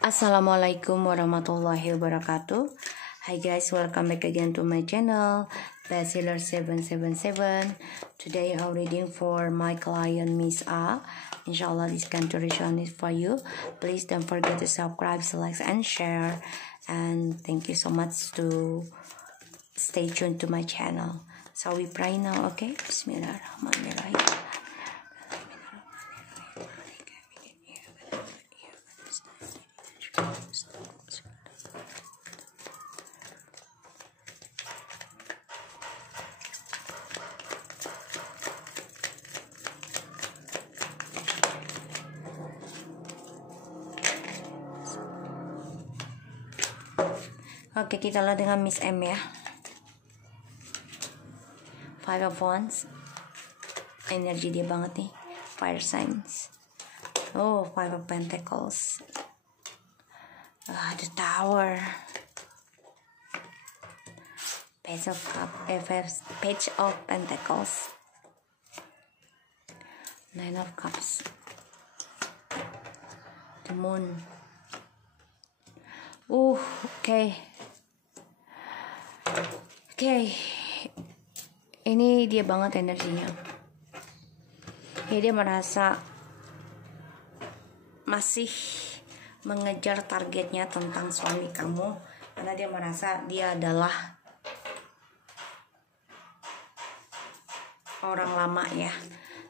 Assalamualaikum warahmatullahi wabarakatuh. Hi guys, welcome back again to my channel, Bestseller 777. Today I'm reading for my client Miss A. Inshallah this contribution is for you. Please don't forget to subscribe, select and share. And thank you so much to stay tuned to my channel. So we pray now, okay? Bismillahirrahmanirrahim. Oke, kita lihat dengan Miss M ya. Five of Wands. Energi dia banget nih. Fire signs. Oh, Five of Pentacles. The Tower. Page of Cups. Page of Pentacles. Nine of Cups. The Moon. Oke. Ini dia banget energinya. Ya, dia merasa masih mengejar targetnya tentang suami kamu, karena dia merasa dia adalah orang lama ya.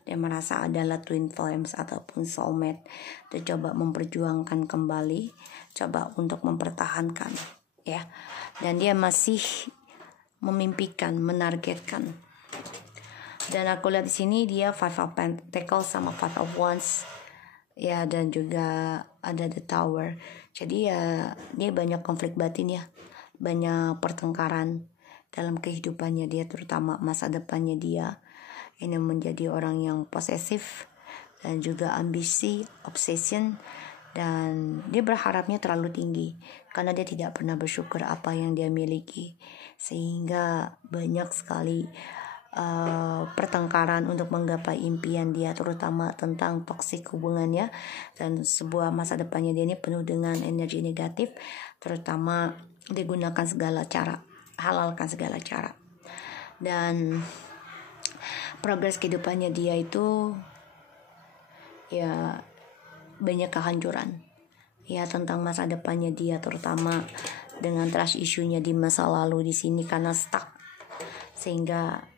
Dia merasa adalah twin flames ataupun soulmate. Dia coba memperjuangkan kembali, coba untuk mempertahankan ya. Dan dia masih memimpikan, menargetkan. Dan aku lihat di sini dia Five of Pentacles sama Five of Wands ya, dan juga ada The Tower. Jadi ya dia banyak konflik batin ya, banyak pertengkaran dalam kehidupannya dia, terutama masa depannya dia. Ini menjadi orang yang posesif dan juga ambisi, obsession, dan dia berharapnya terlalu tinggi karena dia tidak pernah bersyukur apa yang dia miliki, sehingga banyak sekali pertengkaran untuk menggapai impian dia, terutama tentang toksik hubungannya. Dan sebuah masa depannya dia ini penuh dengan energi negatif, terutama digunakan segala cara, halalkan segala cara. Dan progres kehidupannya dia itu ya banyak kehancuran ya, tentang masa depannya dia, terutama dengan trust issue-nya di masa lalu di sini karena stuck, sehingga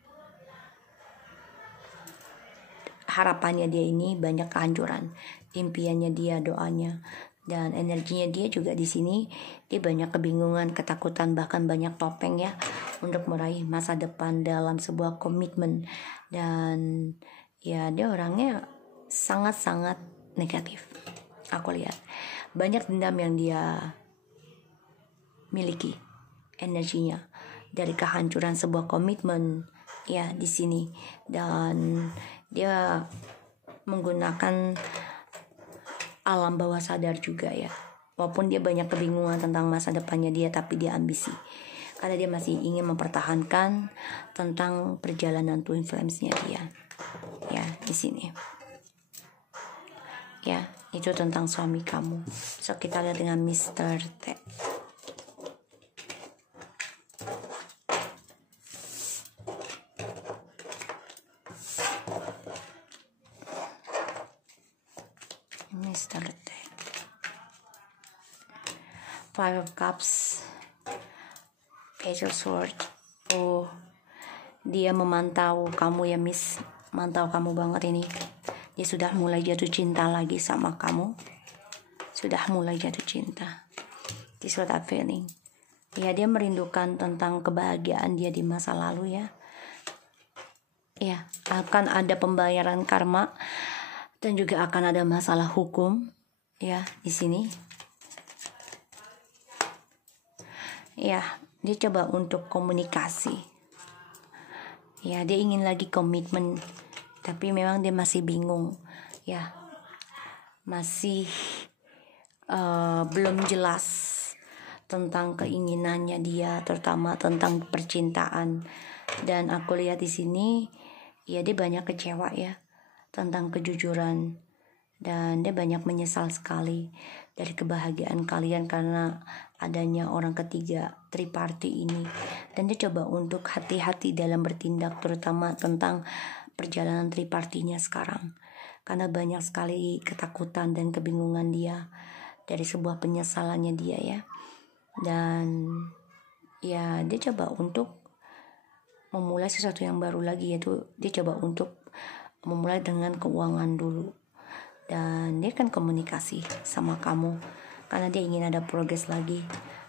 harapannya dia ini banyak kehancuran, impiannya dia, doanya, dan energinya dia juga di sini dia banyak kebingungan, ketakutan, bahkan banyak topeng ya untuk meraih masa depan dalam sebuah komitmen. Dan ya dia orangnya sangat-sangat negatif. Aku lihat banyak dendam yang dia miliki, energinya dari kehancuran sebuah komitmen ya di sini. Dan dia menggunakan alam bawah sadar juga ya, walaupun dia banyak kebingungan tentang masa depannya dia, tapi dia ambisi karena dia masih ingin mempertahankan tentang perjalanan twin flamesnya dia ya di sini ya. Itu tentang suami kamu. So kita lihat dengan Mr. T. Mr. T. Five of Cups. Page of Swords. Oh, dia memantau kamu ya Miss, mantau kamu banget ini. Dia sudah mulai jatuh cinta lagi sama kamu. Sudah mulai jatuh cinta. This what I'm feeling. Ya, dia merindukan tentang kebahagiaan dia di masa lalu ya. Ya, akan ada pembayaran karma dan juga akan ada masalah hukum ya di sini. Ya, dia coba untuk komunikasi. Ya, dia ingin lagi komitmen, tapi memang dia masih bingung ya, masih belum jelas tentang keinginannya dia, terutama tentang percintaan. Dan aku lihat di sini ya dia banyak kecewa ya tentang kejujuran dan dia banyak menyesal sekali dari kebahagiaan kalian karena adanya orang ketiga triparty ini. Dan dia coba untuk hati-hati dalam bertindak, terutama tentang perjalanan tripartinya sekarang, karena banyak sekali ketakutan dan kebingungan dia dari sebuah penyesalannya dia ya. Dan ya dia coba untuk memulai sesuatu yang baru lagi, yaitu dia coba untuk memulai dengan keuangan dulu. Dan dia akan komunikasi sama kamu karena dia ingin ada progres lagi,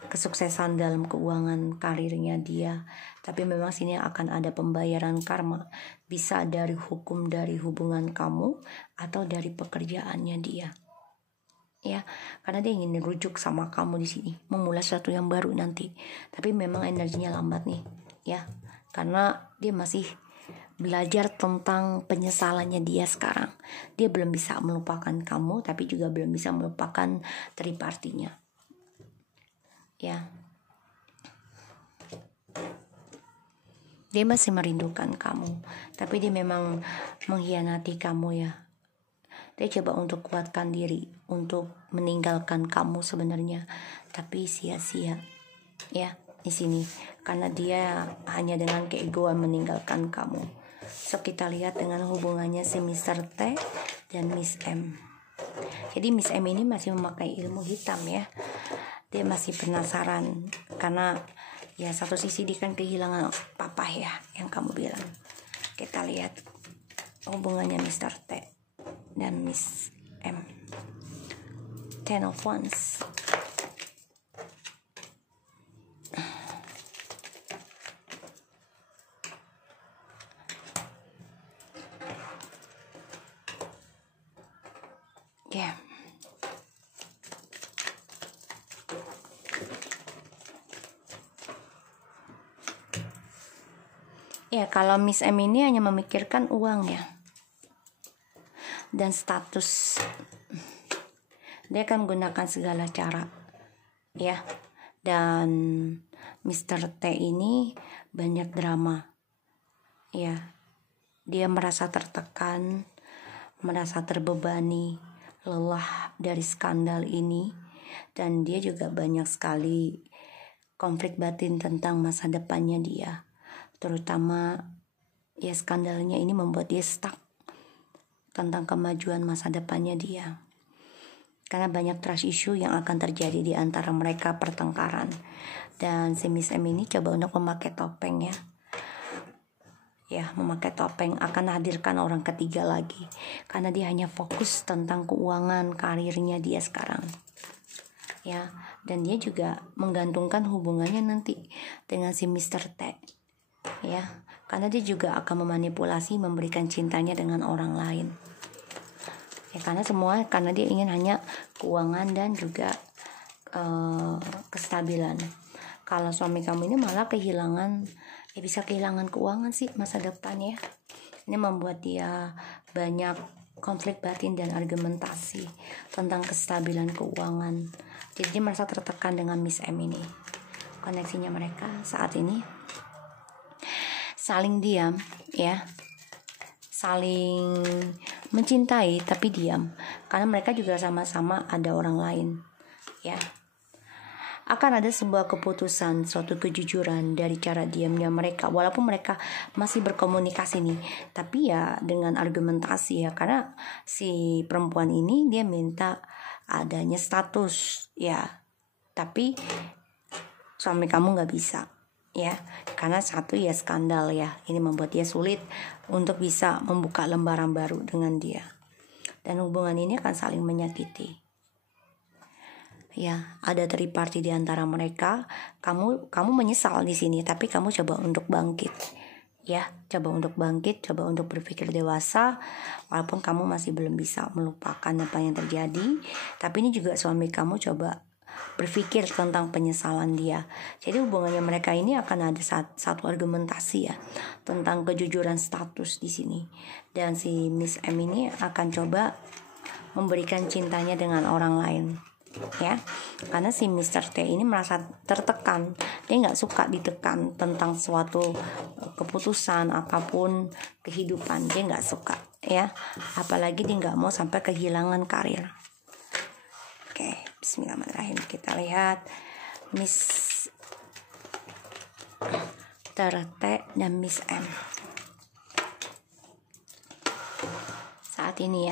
kesuksesan dalam keuangan karirnya dia. Tapi memang sini akan ada pembayaran karma, bisa dari hukum, dari hubungan kamu, atau dari pekerjaannya dia ya, karena dia ingin rujuk sama kamu di sini, memulai sesuatu yang baru nanti. Tapi memang energinya lambat nih ya, karena dia masih belajar tentang penyesalannya dia sekarang. Dia belum bisa melupakan kamu, tapi juga belum bisa melupakan tripartinya ya. Dia masih merindukan kamu, tapi dia memang mengkhianati kamu ya. Dia coba untuk kuatkan diri untuk meninggalkan kamu sebenarnya, tapi sia-sia ya di sini, karena dia hanya dengan keegoan meninggalkan kamu. So kita lihat dengan hubungannya si Mr. T dan Miss M. Jadi Miss M ini masih memakai ilmu hitam ya. Dia masih penasaran karena ya satu sisi dia kan kehilangan papa ya, yang kamu bilang. Kita lihat hubungannya Mr. T dan Miss M. Ten of Wands. Yeah. Ya, kalau Miss M ini hanya memikirkan uang ya, dan status. Dia akan gunakan segala cara ya. Dan Mr. T ini banyak drama ya. Dia merasa tertekan, merasa terbebani, lelah dari skandal ini. Dan dia juga banyak sekali konflik batin tentang masa depannya dia. Terutama ya skandalnya ini membuat dia stuck tentang kemajuan masa depannya dia. Karena banyak trust issue yang akan terjadi di antara mereka, pertengkaran. Dan si Miss M ini coba untuk memakai topeng ya. Ya, memakai topeng akan hadirkan orang ketiga lagi. Karena dia hanya fokus tentang keuangan karirnya dia sekarang. Ya, dan dia juga menggantungkan hubungannya nanti dengan si Mr. T. Ya, karena dia juga akan memanipulasi, memberikan cintanya dengan orang lain. Ya, karena dia ingin hanya keuangan dan juga kestabilan. Kalau suami kamu ini malah bisa kehilangan keuangan sih masa depan ya. Ini membuat dia banyak konflik batin dan argumentasi tentang kestabilan keuangan. Jadi dia merasa tertekan dengan Miss M ini. Koneksinya mereka saat ini saling diam ya, saling mencintai tapi diam, karena mereka juga sama-sama ada orang lain ya. Akan ada sebuah keputusan, suatu kejujuran dari cara diamnya mereka, walaupun mereka masih berkomunikasi nih, tapi ya dengan argumentasi ya, karena si perempuan ini dia minta adanya status ya, tapi suami kamu nggak bisa ya, karena satu ya skandal ya. Ini membuat dia sulit untuk bisa membuka lembaran baru dengan dia, dan hubungan ini akan saling menyakiti ya. Ada triparty di antara mereka. Kamu menyesal di sini, tapi kamu coba untuk bangkit ya, coba untuk bangkit, coba untuk berpikir dewasa, walaupun kamu masih belum bisa melupakan apa yang terjadi. Tapi ini juga suami kamu coba berpikir tentang penyesalan dia. Jadi hubungannya mereka ini akan ada satu argumentasi ya tentang kejujuran status di sini. Dan si Miss M ini akan coba memberikan cintanya dengan orang lain ya, karena si Mr. T ini merasa tertekan. Dia nggak suka ditekan tentang suatu keputusan apapun kehidupan, dia nggak suka ya, apalagi dia nggak mau sampai kehilangan karir. Oke, bismillahirrahmanirrahim. Kita lihat Mr. T dan Miss M saat ini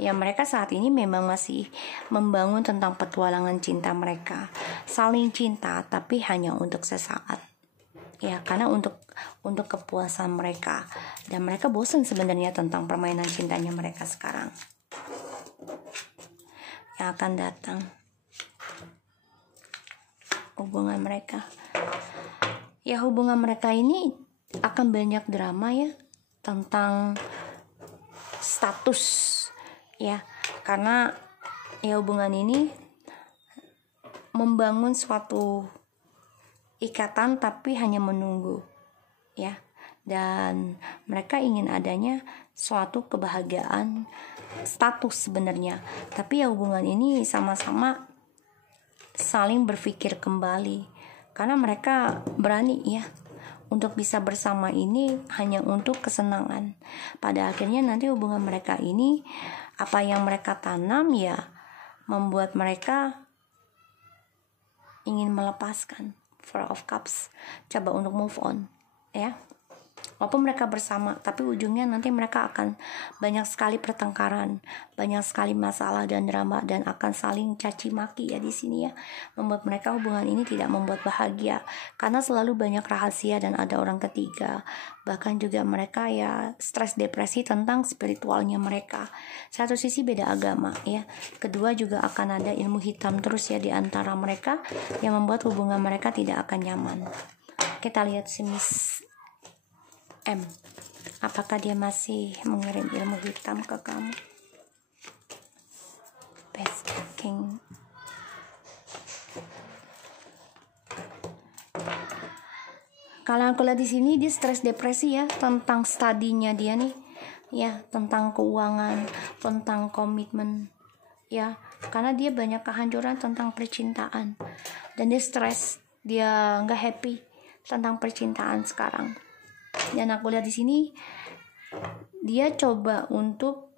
ya, mereka saat ini memang masih membangun tentang petualangan cinta mereka, saling cinta tapi hanya untuk sesaat ya, karena untuk kepuasan mereka, dan mereka bosan sebenarnya tentang permainan cintanya mereka sekarang yang akan datang. Hubungan mereka ini akan banyak drama ya, tentang status ya, karena ya hubungan ini membangun suatu ikatan tapi hanya menunggu ya, dan mereka ingin adanya suatu kebahagiaan status sebenarnya, tapi ya hubungan ini sama-sama saling berpikir kembali, karena mereka berani ya untuk bisa bersama ini hanya untuk kesenangan. Pada akhirnya nanti hubungan mereka ini, apa yang mereka tanam ya membuat mereka ingin melepaskan. Four of Cups, coba untuk move on ya. Walaupun mereka bersama, tapi ujungnya nanti mereka akan banyak sekali pertengkaran, banyak sekali masalah dan drama, dan akan saling caci maki ya di sini ya, membuat mereka hubungan ini tidak membuat bahagia, karena selalu banyak rahasia dan ada orang ketiga. Bahkan juga mereka ya stres depresi tentang spiritualnya mereka. Satu sisi beda agama ya, kedua juga akan ada ilmu hitam terus ya di antara mereka, yang membuat hubungan mereka tidak akan nyaman. Kita lihat si Miss M, apakah dia masih mengirim ilmu hitam ke kamu? Best King. Kalau aku lihat di sini dia stres depresi ya, tentang studinya dia nih ya, tentang keuangan, tentang komitmen ya, karena dia banyak kehancuran tentang percintaan, dan dia stres, dia nggak happy tentang percintaan sekarang. Dan aku lihat di sini dia coba untuk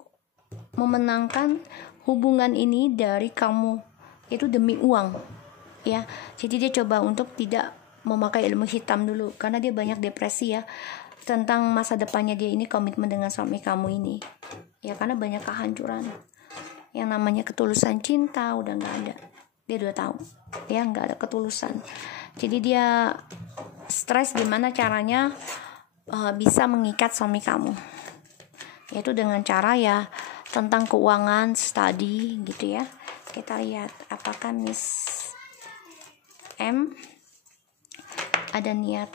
memenangkan hubungan ini dari kamu, itu demi uang ya. Jadi dia coba untuk tidak memakai ilmu hitam dulu, karena dia banyak depresi ya tentang masa depannya dia ini, komitmen dengan suami kamu ini ya, karena banyak kehancuran. Yang namanya ketulusan cinta udah nggak ada. Dia 2 tahun ya nggak ada ketulusan. Jadi dia stres gimana caranya bisa mengikat suami kamu, yaitu dengan cara ya tentang keuangan, study gitu ya. Kita lihat apakah Miss M ada niat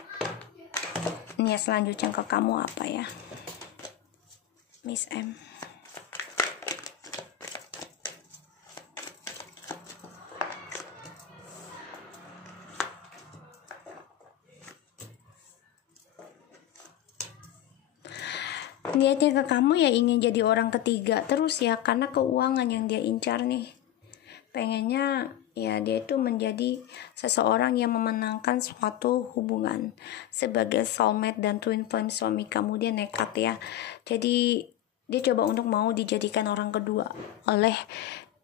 selanjutnya ke kamu apa ya, Miss M. Niatnya ke kamu ya ingin jadi orang ketiga terus ya, karena keuangan yang dia incar nih. Pengennya ya dia itu menjadi seseorang yang memenangkan suatu hubungan sebagai soulmate dan twin flame suami kamu. Dia nekat ya, jadi dia coba untuk mau dijadikan orang kedua oleh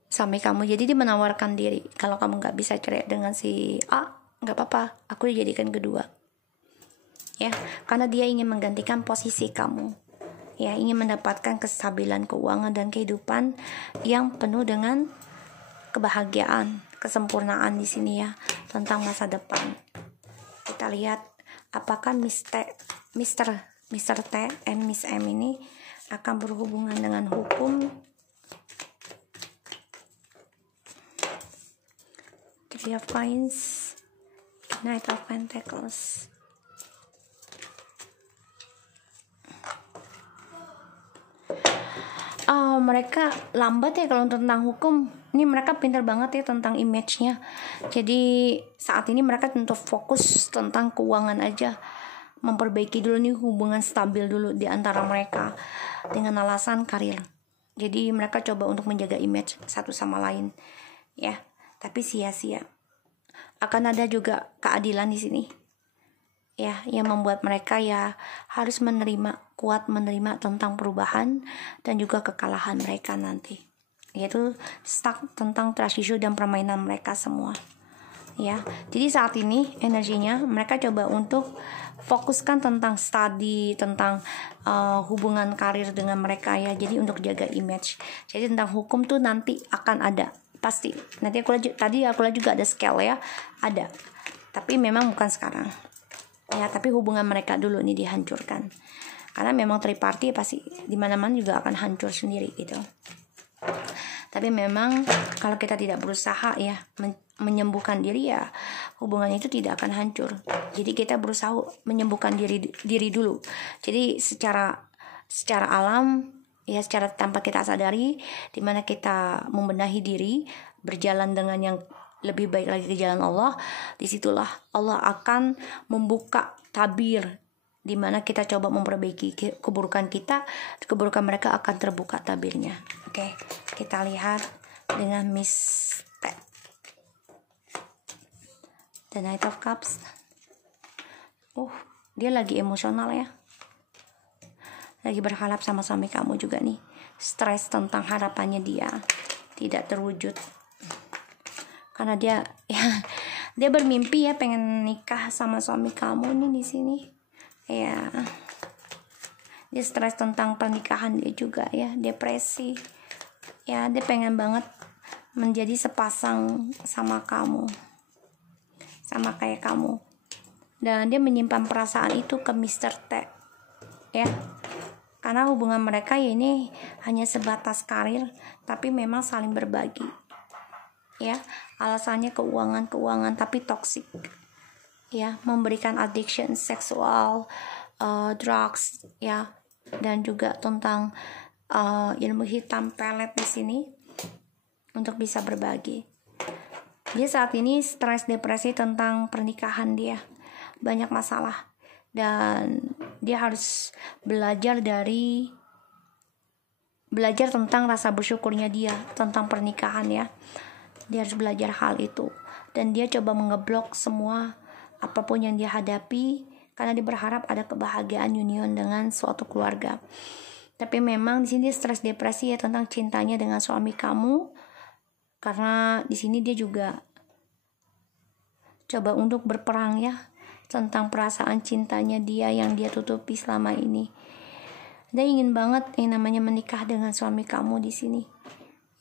suami kamu. Jadi dia menawarkan diri, kalau kamu gak bisa cerai dengan si A, gak apa-apa, aku dijadikan kedua ya, karena dia ingin menggantikan posisi kamu ya, ingin mendapatkan kestabilan keuangan dan kehidupan yang penuh dengan kebahagiaan, kesempurnaan di sini ya, tentang masa depan. Kita lihat apakah Mr. T and Miss M ini akan berhubungan dengan hukum. Three of Coins, Knight of Pentacles. Mereka lambat ya kalau tentang hukum. Ini mereka pintar banget ya tentang image-nya. Jadi saat ini mereka tentu fokus tentang keuangan aja, memperbaiki dulu nih hubungan stabil dulu di antara mereka dengan alasan karir. Jadi mereka coba untuk menjaga image satu sama lain ya, tapi sia-sia. Akan ada juga keadilan di sini ya, yang membuat mereka ya harus kuat menerima tentang perubahan dan juga kekalahan mereka nanti, yaitu stuck tentang trust issue dan permainan mereka semua. Ya, jadi saat ini energinya mereka coba untuk fokuskan tentang study, tentang hubungan karir dengan mereka ya. Jadi untuk jaga image. Jadi tentang hukum tuh nanti akan ada, pasti. Nanti tadi aku lihat juga ada scale ya, ada. Tapi memang bukan sekarang. Ya, tapi hubungan mereka dulu nih dihancurkan. Karena memang triparty pasti di mana-mana juga akan hancur sendiri gitu. Tapi memang kalau kita tidak berusaha ya menyembuhkan diri ya hubungan itu tidak akan hancur. Jadi kita berusaha menyembuhkan diri dulu. Jadi secara alam ya, secara tanpa kita sadari, dimana kita membenahi diri, berjalan dengan yang lebih baik lagi ke jalan Allah, disitulah Allah akan membuka tabir, dimana kita coba memperbaiki keburukan kita, keburukan mereka akan terbuka tabirnya. Oke, kita lihat dengan Miss T. The Knight of Cups. Dia lagi emosional ya, lagi berharap sama suami kamu juga nih. Stres tentang harapannya dia tidak terwujud, karena dia dia bermimpi ya pengen nikah sama suami kamu nih di sini ya. Dia stres tentang pernikahan dia juga ya, depresi ya. Dia pengen banget menjadi sepasang sama kamu, sama kayak kamu, dan dia menyimpan perasaan itu ke Mr. T ya. Karena hubungan mereka ya ini hanya sebatas karir, tapi memang saling berbagi ya. Alasannya keuangan tapi toksik ya, memberikan addiction seksual, drugs ya, dan juga tentang ilmu hitam pelet di sini untuk bisa berbagi. Dia saat ini stres depresi tentang pernikahan dia, banyak masalah, dan dia harus belajar tentang rasa bersyukurnya dia tentang pernikahan ya. Dia harus belajar hal itu, dan dia coba mengeblok semua apapun yang dia hadapi, karena dia berharap ada kebahagiaan union dengan suatu keluarga. Tapi memang di sini dia stres depresi ya tentang cintanya dengan suami kamu, karena di sini dia juga coba untuk berperang ya tentang perasaan cintanya dia yang dia tutupi selama ini. Dia ingin banget yang namanya menikah dengan suami kamu di sini.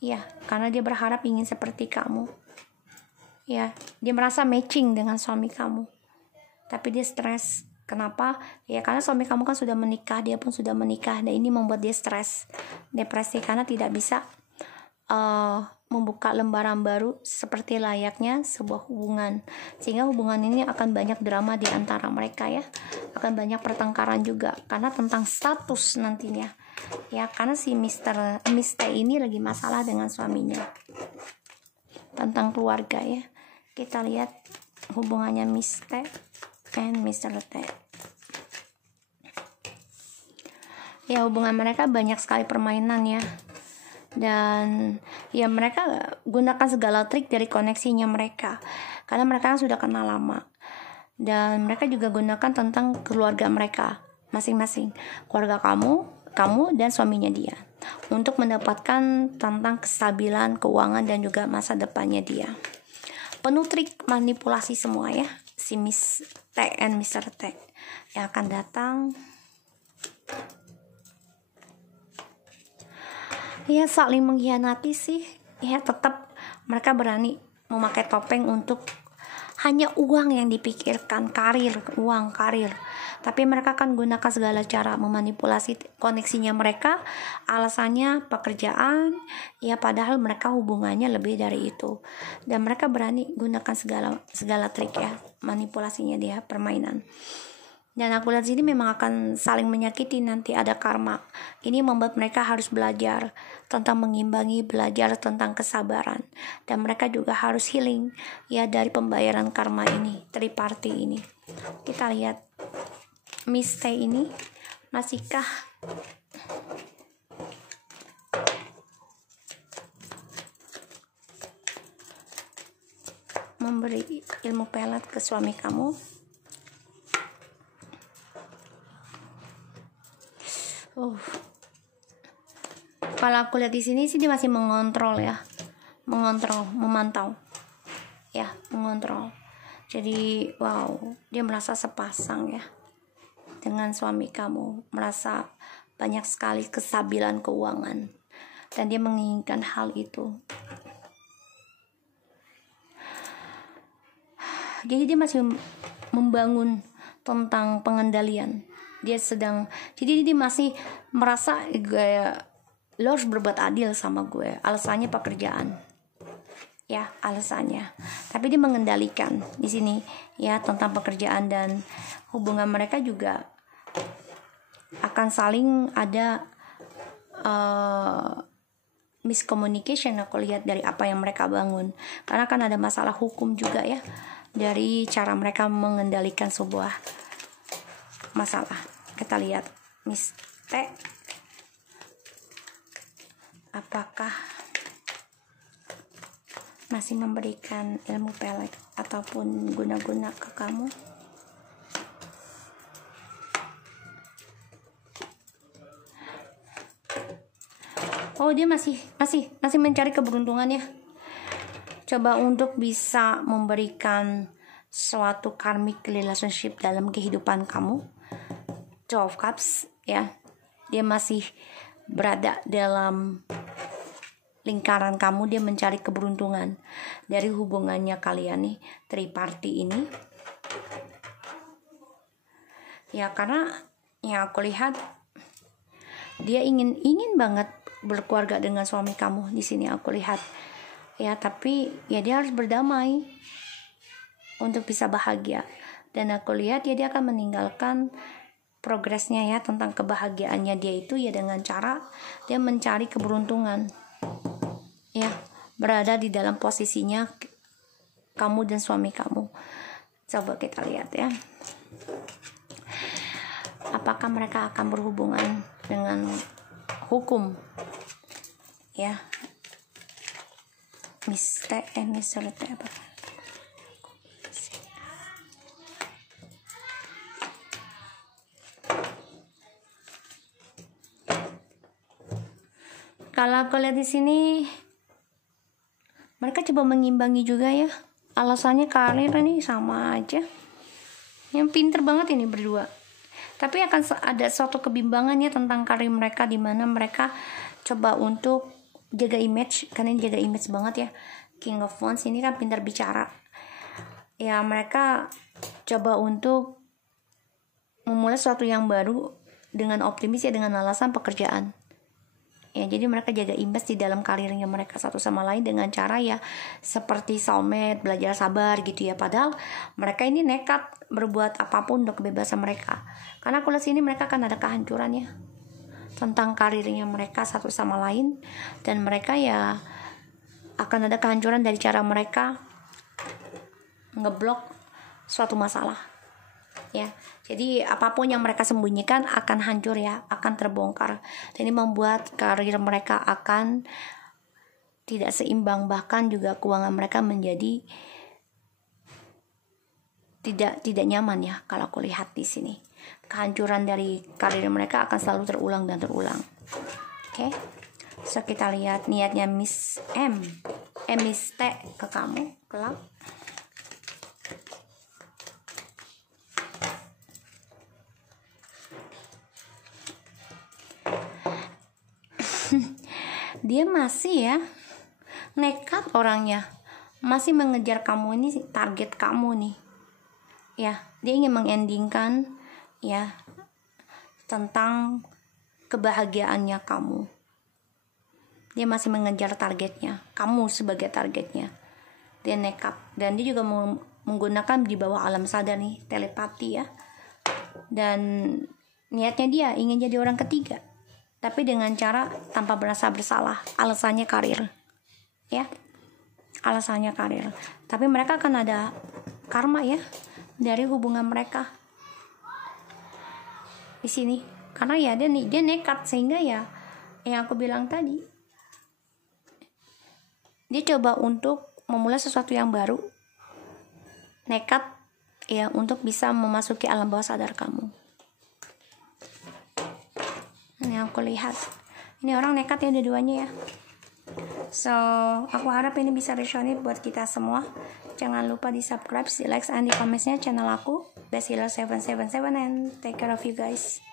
Ya, karena dia berharap ingin seperti kamu. Ya, dia merasa matching dengan suami kamu. Tapi dia stres. Kenapa? Ya, karena suami kamu kan sudah menikah, dia pun sudah menikah, dan ini membuat dia stres, depresi, karena tidak bisa membuka lembaran baru seperti layaknya sebuah hubungan. Sehingga hubungan ini akan banyak drama di antara mereka ya. Akan banyak pertengkaran juga karena tentang status nantinya. Ya, karena si Miss T ini lagi masalah dengan suaminya tentang keluarga ya. Kita lihat hubungannya Miss T and Mr. T. Ya, hubungan mereka banyak sekali permainan ya. Dan ya mereka gunakan segala trik dari koneksinya mereka, karena mereka sudah kenal lama. Dan mereka juga gunakan tentang keluarga mereka masing-masing, keluarga kamu dan suaminya dia, untuk mendapatkan tentang kestabilan keuangan dan juga masa depannya dia. Penuh trik manipulasi semua ya, si Miss T and Mr. T yang akan datang. Ya, saling mengkhianati sih ya. Tetap mereka berani memakai topeng untuk hanya uang yang dipikirkan, karir. Tapi mereka akan gunakan segala cara memanipulasi koneksinya mereka. Alasannya pekerjaan ya, padahal mereka hubungannya lebih dari itu. Dan mereka berani gunakan segala trik ya, manipulasinya dia, permainan. Dan aku lihat sini memang akan saling menyakiti, nanti ada karma. Ini membuat mereka harus belajar tentang mengimbangi, belajar tentang kesabaran. Dan mereka juga harus healing ya dari pembayaran karma ini, triparty ini. Kita lihat Miss T ini masihkah memberi ilmu pelet ke suami kamu? Kalau aku lihat di sini sih dia masih mengontrol ya, memantau ya, mengontrol. Jadi wow, dia merasa sepasang ya dengan suami kamu, merasa banyak sekali kestabilan keuangan, dan dia menginginkan hal itu. Jadi dia masih membangun tentang pengendalian. Jadi dia masih merasa lo harus berbuat adil sama gue. Alasannya pekerjaan. Ya, alasannya. Tapi dia mengendalikan di sini ya tentang pekerjaan, dan hubungan mereka juga akan saling ada miscommunication. Aku lihat dari apa yang mereka bangun, karena kan ada masalah hukum juga ya dari cara mereka mengendalikan sebuah masalah. Kita lihat Miss T, apakah masih memberikan ilmu pelet ataupun guna-guna ke kamu. Oh, dia masih mencari keberuntungan ya. Coba untuk bisa memberikan suatu karmic relationship dalam kehidupan kamu. 12 Cups ya. Dia masih berada dalam lingkaran kamu, dia mencari keberuntungan dari hubungannya kalian nih, triparty ini. Ya, karena yang aku lihat dia ingin banget berkeluarga dengan suami kamu di sini aku lihat. Ya, tapi ya dia harus berdamai untuk bisa bahagia. Dan aku lihat ya dia akan meninggalkan progresnya ya tentang kebahagiaannya dia itu ya dengan cara dia mencari keberuntungan. Ya, berada di dalam posisinya kamu dan suami kamu. Coba kita lihat ya. Apakah mereka akan berhubungan dengan hukum? Ya. Mister apa? Kalau aku lihat di sini mereka coba mengimbangi juga ya. Alasannya karir nih sama aja. Yang pinter banget ini berdua. Tapi akan ada suatu kebimbangan ya tentang karir mereka, di mana mereka coba untuk jaga image. Karena ini jaga image banget ya. King of Wands ini kan pintar bicara. Ya, mereka coba untuk memulai sesuatu yang baru dengan optimis ya, dengan alasan pekerjaan. Ya, jadi mereka jaga image di dalam karirnya mereka satu sama lain dengan cara ya seperti soulmate, belajar sabar gitu ya. Padahal mereka ini nekat berbuat apapun untuk kebebasan mereka. Karena aku lihat sini mereka akan ada kehancuran ya tentang karirnya mereka satu sama lain, dan mereka ya akan ada kehancuran dari cara mereka ngeblok suatu masalah. Ya, jadi apapun yang mereka sembunyikan akan hancur ya, akan terbongkar. Dan ini membuat karir mereka akan tidak seimbang, bahkan juga keuangan mereka menjadi tidak nyaman ya. Kalau aku lihat di sini, kehancuran dari karir mereka akan selalu terulang dan terulang. Oke. So kita lihat niatnya Miss Miss T ke kamu kelak. Dia masih ya nekat orangnya, masih mengejar kamu, ini target kamu nih ya. Dia ingin mengendingkan ya tentang kebahagiaannya kamu. Dia masih mengejar targetnya, kamu sebagai targetnya. Dia nekat, dan dia juga menggunakan di bawah alam sadar nih, telepati ya. Dan niatnya dia ingin jadi orang ketiga, tapi dengan cara tanpa merasa bersalah. Alasannya karir ya, alasannya karir. Tapi mereka akan ada karma ya dari hubungan mereka di sini, karena ya dia nekat, sehingga ya yang aku bilang tadi, dia coba untuk memulai sesuatu yang baru, nekat ya untuk bisa memasuki alam bawah sadar kamu. yang aku lihat. Ini orang nekat ya dua-duanya ya. So, aku harap ini bisa resonate buat kita semua. Jangan lupa di subscribe, di like, and di comments-nya channel aku, Best Healer 777, and take care of you guys.